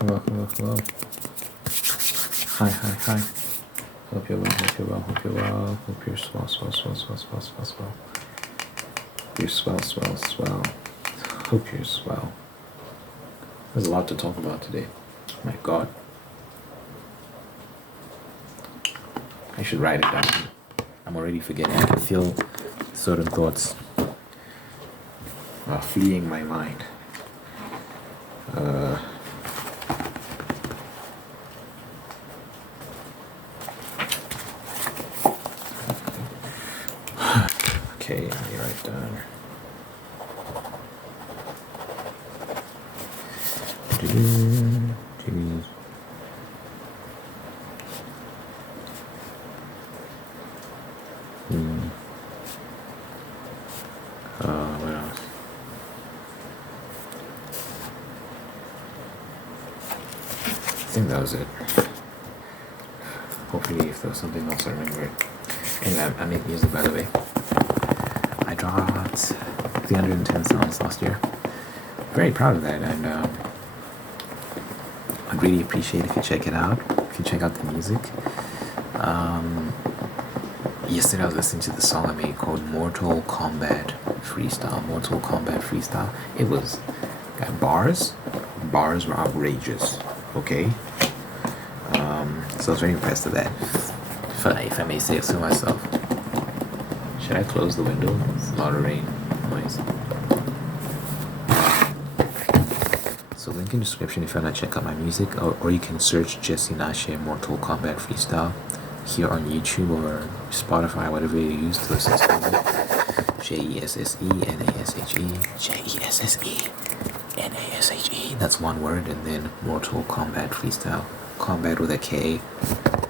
Hello. Hi. Hope you're well. Hope you're swell. You're swell. Hope you're swell. There's a lot to talk about today. My God. I should write it down. I'm already forgetting. I can feel certain thoughts fleeing my mind. Okay, let me write down. What else? I think that was it. Hopefully, if there was something else, I remember it. Anyway, I make music, by the way. I dropped 310 songs last year. Very proud of that, and I'd really appreciate if you check it out. If you check out the music. Yesterday I was listening to the song I made called Mortal Kombat Freestyle. It was got bars were outrageous. Okay. So I was very impressed with that. If I may say it so myself. Should I close the window? It's a lot of rain noise. So link in the description if you want to check out my music, or you can search Jesse Nashe Mortal Kombat Freestyle here on YouTube or Spotify, whatever you use to listen to it. JESSENASHE. That's one word, and then Mortal Kombat Freestyle. Combat with a K,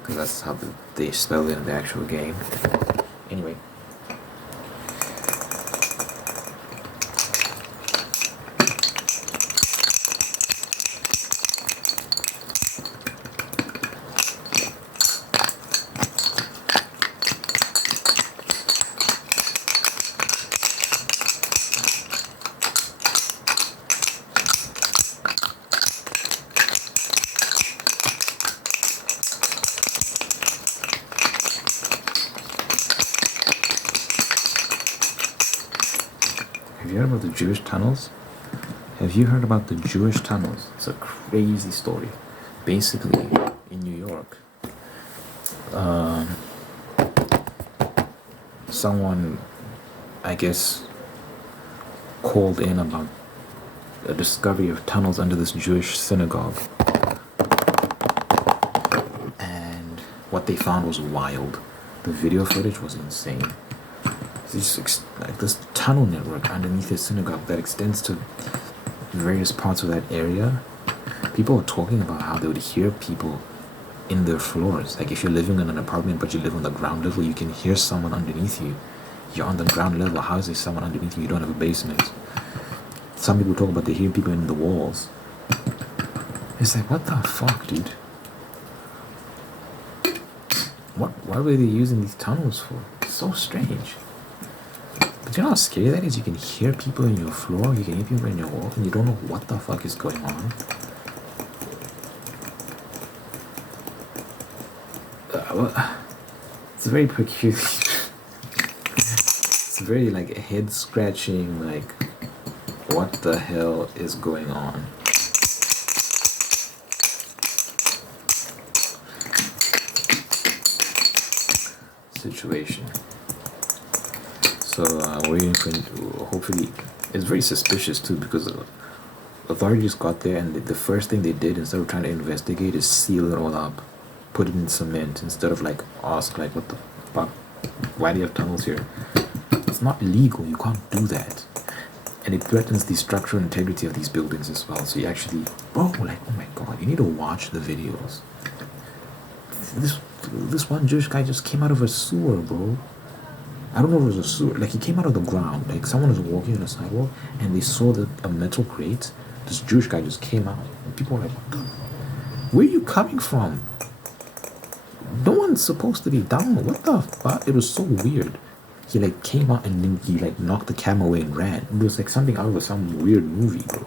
because that's how they spell it in the actual game. Anyway. Have you heard about the Jewish tunnels? It's a crazy story. Basically, in New York, someone, I guess, called in about a discovery of tunnels under this Jewish synagogue. And what they found was wild. The video footage was insane. It's just like this tunnel network underneath the synagogue that extends to various parts of that area. People are talking about how they would hear people in their floors. Like if you're living in an apartment but you live on the ground level, you can hear someone underneath you. You're on the ground level. How is there someone underneath you? You don't have a basement. Some people talk about they hear people in the walls. It's like, what the fuck, dude? Why were they using these tunnels for? It's so strange. But you know how scary that is? You can hear people in your floor, you can hear people in your wall, and you don't know what the fuck is going on. It's very peculiar. It's very like head scratching, like what the hell is going on? Situation. So waiting for, hopefully, it's very suspicious too, because authorities got there and the first thing they did instead of trying to investigate is seal it all up, put it in cement instead of like ask like what the fuck, why do you have tunnels here? It's not legal, you can't do that, and it threatens the structural integrity of these buildings as well. So you actually, bro, like, oh my god, you need to watch the videos. This one Jewish guy just came out of a sewer, bro. I don't know if it was a sewer. Like, he came out of the ground. Like, someone was walking on the sidewalk, and they saw a metal crate. This Jewish guy just came out. And people were like, where are you coming from? No one's supposed to be down. What the fuck? It was so weird. He, like, came out, and then he, like, knocked the camera away and ran. It was, like, something out of some weird movie, bro.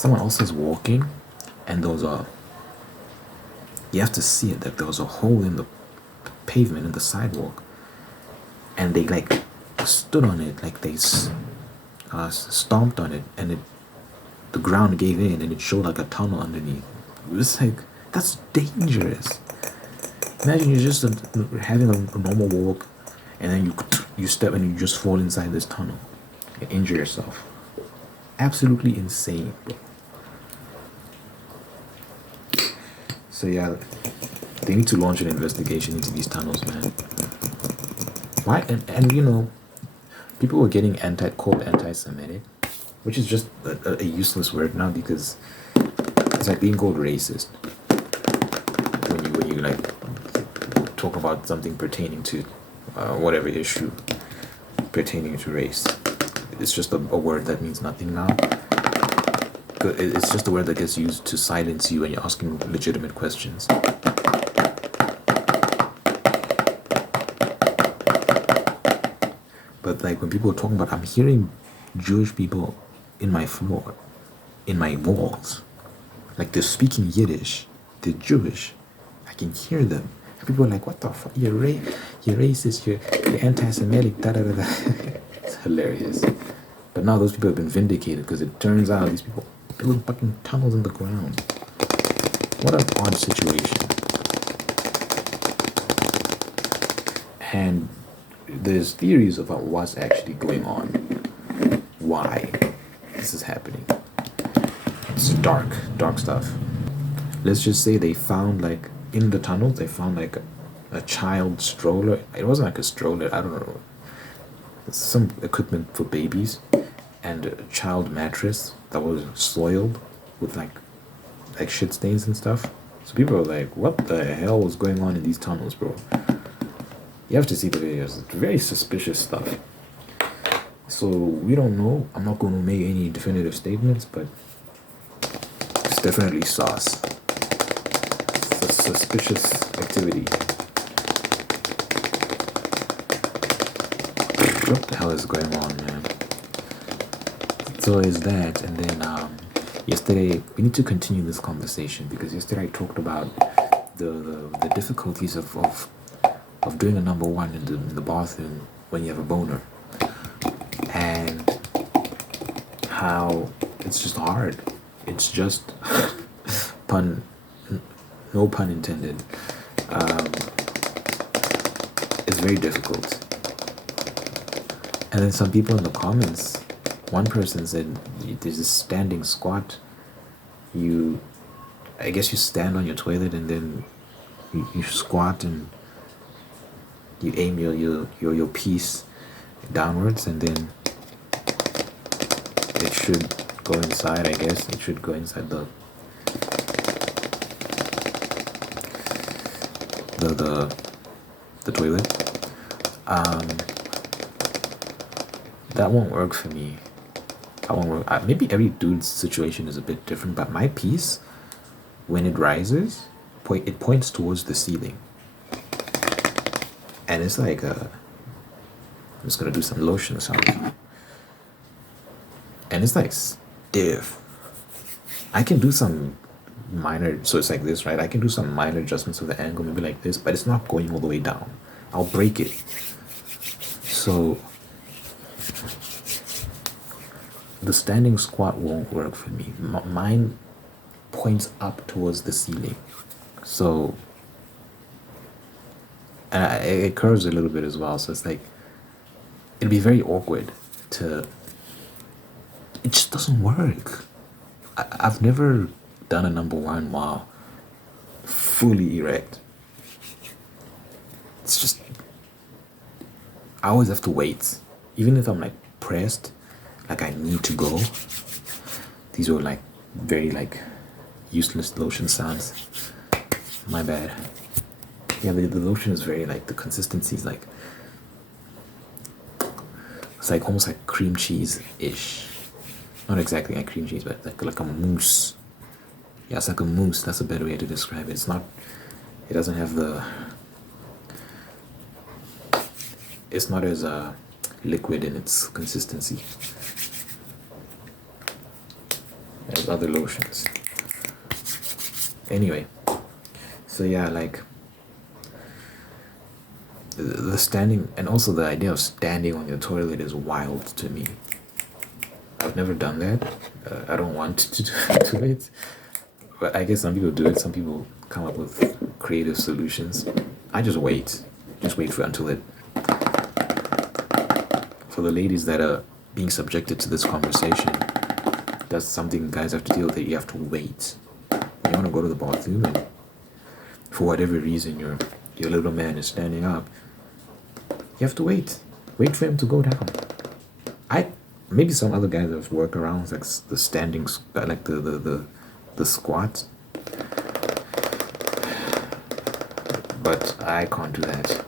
someone else is walking, and there was a, you have to see it, that there was a hole in the pavement in the sidewalk, and they like stood on it, like they stomped on it, and the ground gave in, and it showed like a tunnel underneath. It was like, that's dangerous. Imagine you're just having a normal walk, and then you step and you just fall inside this tunnel and injure yourself. Absolutely insane, bro. So yeah, they need to launch an investigation into these tunnels, man. Why? And you know, people were getting called anti-Semitic, which is just a useless word now, because it's like being called racist when you like talk about something pertaining to whatever issue pertaining to race. It's just a word that means nothing now. It's just a word that gets used to silence you when you're asking legitimate questions. But like when people are talking about, I'm hearing Jewish people in my floor, in my walls, like they're speaking Yiddish, they're Jewish, I can hear them. And people are like, what the fuck, you're racist, you're anti-Semitic, da da da da. It's hilarious. But now those people have been vindicated, because it turns out these people build fucking tunnels in the ground. What an odd situation. And there's theories about what's actually going on, why this is happening. It's dark stuff. Let's just say they found, like, in the tunnels, they found like a child stroller. It wasn't like a stroller, I don't know, some equipment for babies, and a child mattress that was soiled with like shit stains and stuff. So people are like, what the hell was going on in these tunnels, bro? You have to see the videos. It's very suspicious stuff. So we don't know. I'm not going to make any definitive statements, but it's definitely sauce. It's a suspicious activity. What the hell is going on, man? So is that, and then yesterday we need to continue this conversation, because yesterday I talked about the difficulties of doing a number one in the bathroom when you have a boner, and how it's just hard. It's just no pun intended. It's very difficult. And then some people in the comments, one person said there's this standing squat. I guess you stand on your toilet, and then you squat, and you aim your piece downwards, and then it should go inside. I guess it should go inside the toilet. That won't work for me. That won't work. Maybe every dude's situation is a bit different, but my piece, when it rises, it points towards the ceiling. And it's like, I'm just gonna do some lotion sounds. And it's like stiff. I can do some minor, so it's like this, right? I can do some minor adjustments of the angle, maybe like this, but it's not going all the way down. I'll break it. So the standing squat won't work for me. Mine points up towards the ceiling. So, and it curves a little bit as well. So it's like, it'd be very awkward it just doesn't work. I've never done a number one while fully erect. It's just, I always have to wait. Even if I'm like pressed, like I need to go. These were like very like useless lotion sounds. My bad. Yeah, the lotion is very like, the consistency is like, it's like almost like cream cheese-ish. Not exactly like cream cheese, but like a mousse. Yeah, it's like a mousse. That's a better way to describe it. It doesn't have it's not as liquid in its consistency. as other lotions. Anyway, so yeah, like the standing, and also the idea of standing on your toilet is wild to me. I've never done that. I don't want to do it, but I guess some people do it. Some people come up with creative solutions. I just wait for until it. For the ladies that are being subjected to this conversation, that's something guys have to deal with. It. You have to wait. You want to go to the bathroom, and for whatever reason your little man is standing up, you have to wait for him to go down. Maybe some other guys have workarounds, like the standing, like the squat, but I can't do that.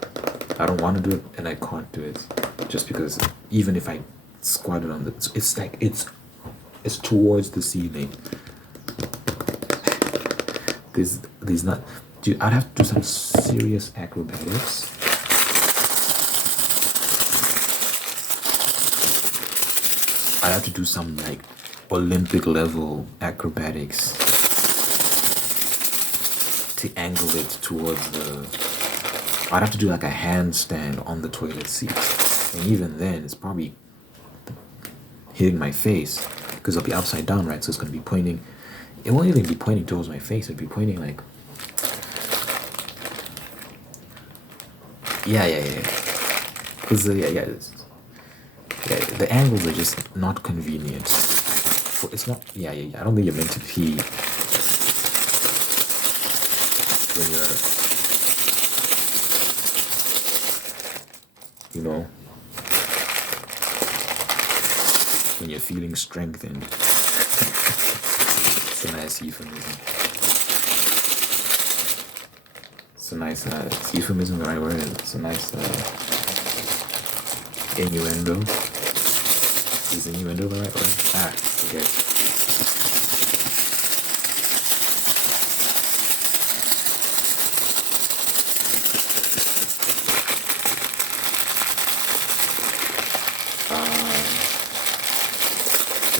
I don't want to do it, and I can't do it, just because even if I squatted on the, it's like it's towards the ceiling. There's not. Dude, I'd have to do some serious acrobatics. I'd have to do some like Olympic level acrobatics to angle it towards the. I'd have to do like a handstand on the toilet seat, and even then, it's probably hitting my face because I'll be upside down, right? So it's gonna be pointing. It won't even be pointing towards my face. It'd be pointing like. Yeah. Because the angles are just not convenient. It's not. Yeah. I don't think you're meant to pee when you're, when you're feeling strengthened. It's a nice euphemism. It's a nice is euphemism the right word? It's a nice innuendo. Is innuendo the right word? Okay.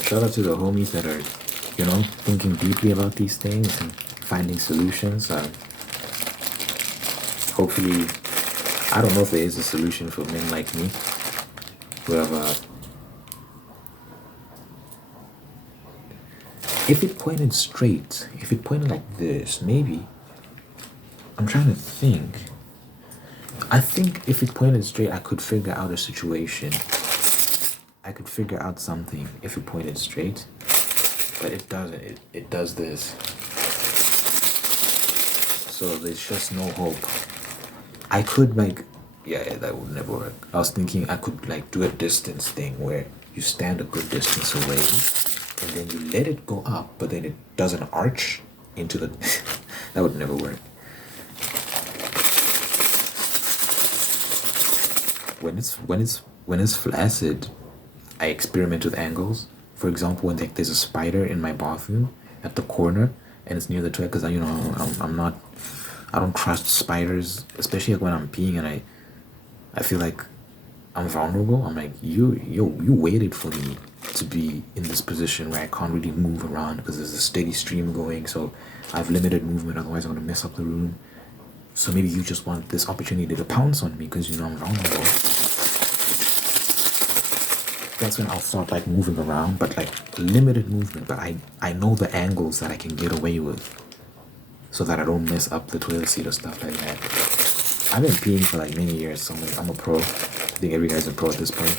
Shout out to the homies that are, thinking deeply about these things and finding solutions. Hopefully, I don't know if there is a solution for men like me who have if it pointed straight, if it pointed like this, maybe. I'm trying to think. I think if it pointed straight, I could figure out a situation. I could figure out something if it pointed straight, but it doesn't. It does this. So there's just no hope. I could that would never work. I was thinking I could do a distance thing where you stand a good distance away and then you let it go up, but then it doesn't arch into the. That would never work. When it's flaccid, I experiment with angles. For example, when there's a spider in my bathroom at the corner and it's near the toilet, because I don't trust spiders, especially when I'm peeing and I feel like I'm vulnerable. I'm like, you waited for me to be in this position where I can't really move around because there's a steady stream going, so I have limited movement, otherwise I'm gonna mess up the room. So maybe you just want this opportunity to pounce on me because I'm vulnerable. That's when I'll start moving around, but limited movement, but I know the angles that I can get away with so that I don't mess up the toilet seat or stuff like that. I've been peeing for many years, so I'm a pro. I think every guy's a pro at this point.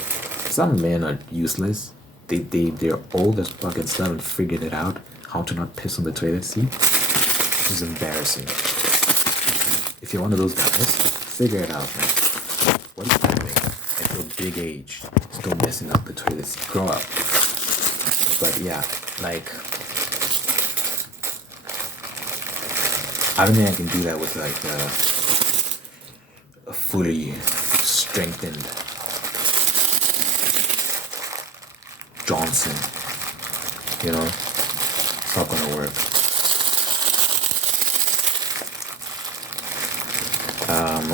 Some men are useless. They're old as fuck and still haven't figured it out how to not piss on the toilet seat. Which is embarrassing. If you're one of those guys, figure it out, man. What is happening at your big age? Still messing up the toilet seat. Grow up. But yeah, I don't think I can do that with a fully strengthened Johnson. It's not gonna work.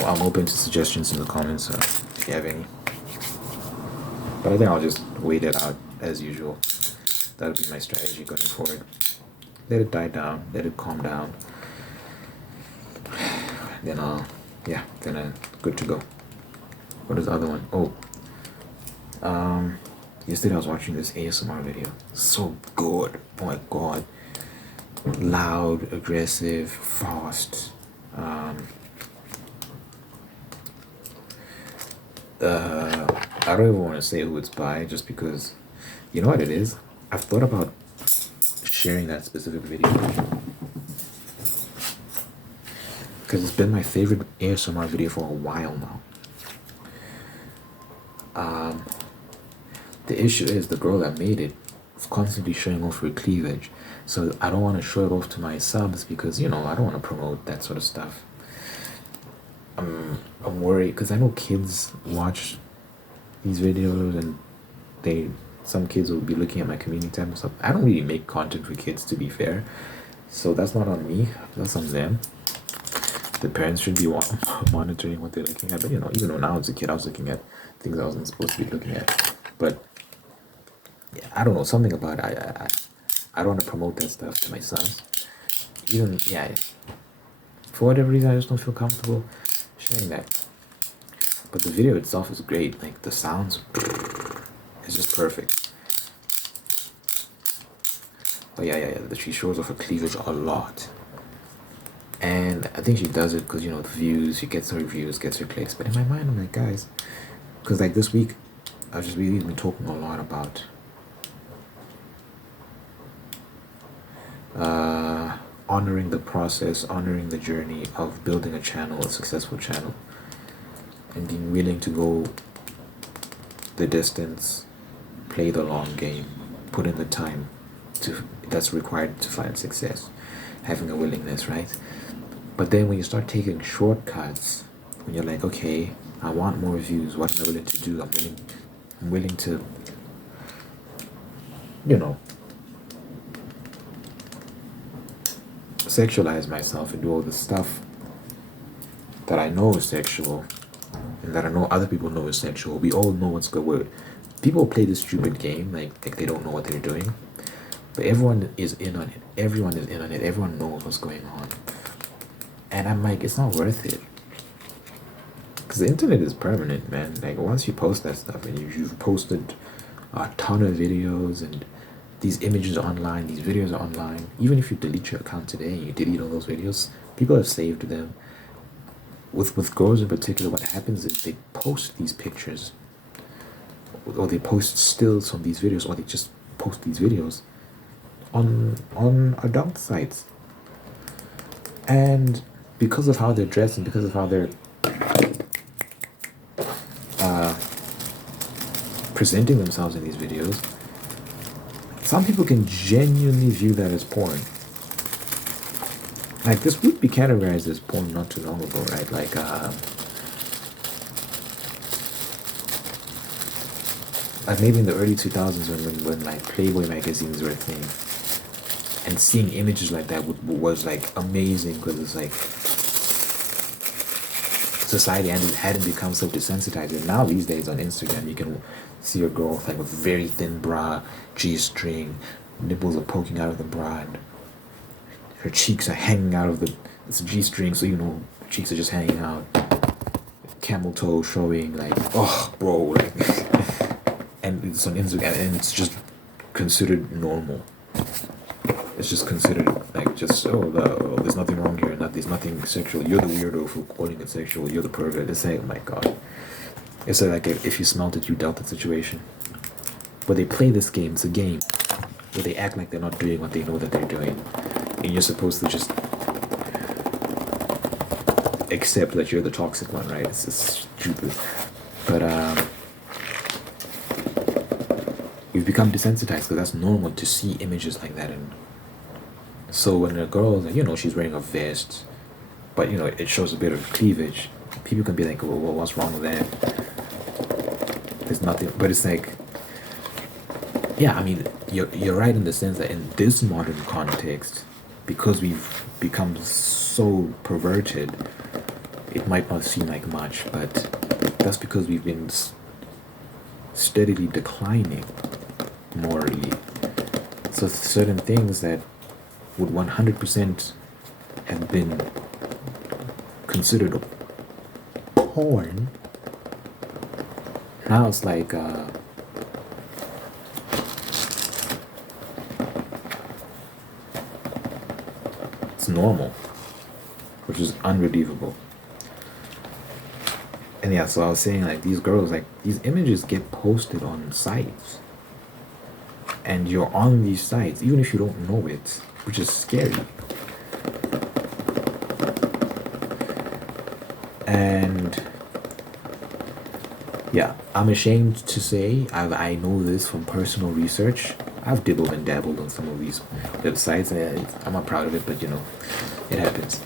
I'm open to suggestions in the comments if you have any. But I think I'll just wait it out as usual. that'll be my strategy going forward. Let it die down, let it calm down. Then good to go. What is the other one? Oh, yesterday I was watching this ASMR video. So good. Oh my god. Loud, aggressive, fast. I don't even want to say who it's by, just because, you know what it is? I've thought about sharing that specific video because it's been my favorite ASMR video for a while now. The issue is the girl that made it is constantly showing off her cleavage, so I don't want to show it off to my subs because, you know, I don't want to promote that sort of stuff. I'm worried because I know kids watch these videos and some kids will be looking at my community tab and stuff. I don't really make content for kids, to be fair, so that's not on me, that's on them. The parents should be monitoring what they're looking at, but you know, even when I was a kid, I was looking at things I wasn't supposed to be looking at. But yeah, I don't know, something about it, I don't want to promote that stuff to my sons. Even, yeah, for whatever reason, I just don't feel comfortable sharing that. But the video itself is great. Like, the sounds, it's just perfect. But yeah, she shows off her cleavage a lot. And I think she does it because, you know, the views, she gets her views, gets her clicks. But in my mind, I'm like, guys, because like this week, I've just really been talking a lot about honoring the process, honoring the journey of building a channel, a successful channel, and being willing to go the distance, play the long game, put in the time that's required to find success, having a willingness, right? But then when you start taking shortcuts, when you're like, okay, I want more views, what am I willing to do? I'm willing to, you know, sexualize myself and do all this stuff that I know is sexual and that I know other people know is sexual. We all know what's good with. People play this stupid game like they don't know what they're doing, but everyone is in on it. Everyone is in on it. Everyone knows what's going on. And I'm like, it's not worth it. Because the internet is permanent, man. Like, once you post that stuff and you've posted a ton of videos and these images are online, these videos are online, even if you delete your account today and you delete all those videos, people have saved them. With girls in particular, what happens is they post these pictures or they post stills from these videos, or they just post these videos on adult sites. And because of how they're dressed and because of how they're presenting themselves in these videos, some people can genuinely view that as porn. Like, this would be categorized as porn not too long ago, right? Like, maybe in the early 2000s when like Playboy magazines were a thing, and seeing images like that was like amazing, because it's like society hadn't become so desensitized. And now these days on Instagram you can see a girl like with very thin bra, G-string, nipples are poking out of the bra, and her cheeks are hanging out of it's a G-string, so you know cheeks are just hanging out, camel toe showing, like, oh bro, like and it's on Instagram and it's just considered normal. It's just considered like, just, there's nothing wrong here, there's nothing sexual, you're the weirdo for calling it sexual, you're the pervert. It's like, oh my god. It's like if you smelt it, you dealt it situation. But they play this game, it's a game, where they act like they're not doing what they know that they're doing. And you're supposed to just accept that you're the toxic one, right? It's just stupid. But we've become desensitized because that's normal to see images like that. And so when a girl, you know, she's wearing a vest, but you know, it shows a bit of cleavage, people can be like, well, what's wrong with that? There's nothing. But it's like, yeah, I mean, you're right in the sense that in this modern context, because we've become so perverted, it might not seem like much, but that's because we've been steadily declining morally. So certain things that would 100% have been considered porn, now it's like it's normal, which is unbelievable. And yeah, so I was saying, like, these girls, like, these images get posted on sites, and you're on these sites even if you don't know it, which is scary. And yeah, I'm ashamed to say I know this from personal research. I've dibbled and dabbled on some of these websites. I'm not proud of it, but you know, it happens.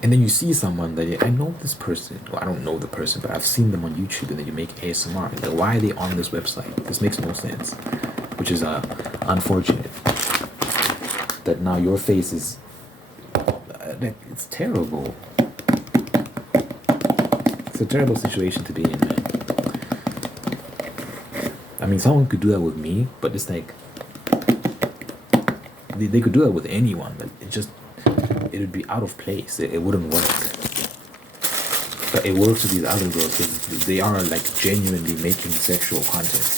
And then you see someone that I know this person. Well, I don't know the person, but I've seen them on YouTube, and then you make ASMR. Like, why are they on this website? This makes no sense. Which is unfortunate. That now your face is. It's terrible. It's a terrible situation to be in, man. I mean, someone could do that with me, but it's like they could do that with anyone, but it would be out of place. It wouldn't work. But it works with these other girls because they are like genuinely making sexual content.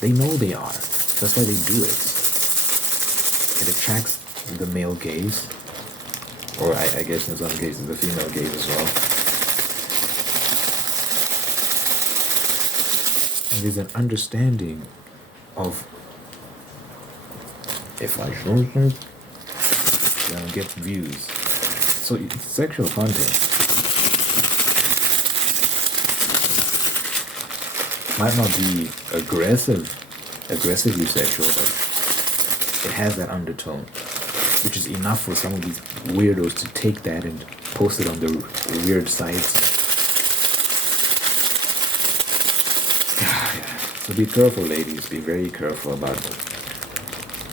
They know they are. That's why they do it. It attracts the male gaze, or I guess in some cases the female gaze as well. And there's an understanding of, if I show them, get views. So it's sexual content. Might not be aggressively sexual, but it has that undertone, which is enough for some of these weirdos to take that and post it on their weird sites. So be careful, ladies. Be very careful about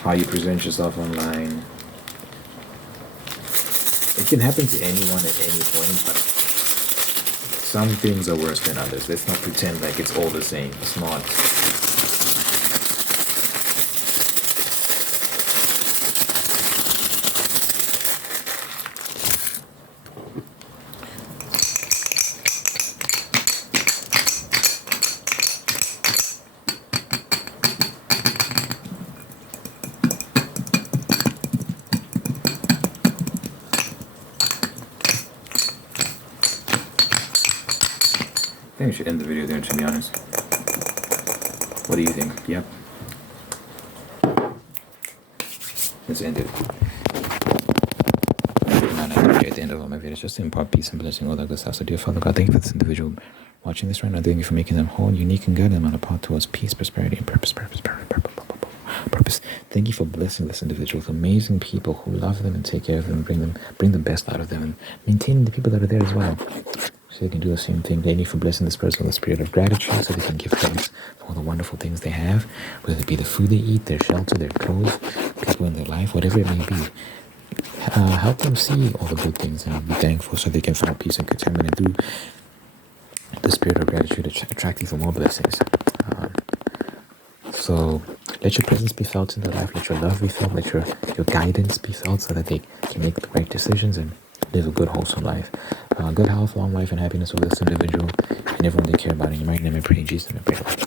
how you present yourself online. It can happen to anyone at any point, but some things are worse than others. Let's not pretend like it's all the same. It's not. I think we should end the video there, to be honest. What do you think? Yep. Let's end it. At the end of all my videos, just to impart peace and blessing, all that good stuff. So dear Father God, thank you for this individual watching this right now. Thank you for making them whole, unique, and guiding them on a path towards peace, prosperity, and purpose. Thank you for blessing this individual with amazing people who love them and take care of them, bring the best out of them, and maintaining the people that are there as well, so they can do the same thing. Thank you for blessing this person with a spirit of gratitude, so they can give thanks for all the wonderful things they have, whether it be the food they eat, their shelter, their clothes, people in their life, whatever it may be. Help them see all the good things and be thankful, so they can find peace and contentment, and through the spirit of gratitude attract you for more blessings. So let your presence be felt in their life, let your love be felt, let your guidance be felt, so that they can make the right decisions and live a good, wholesome life. Good health, long life, and happiness with this individual and everyone they care about. In your mighty name I pray, in Jesus' name I pray.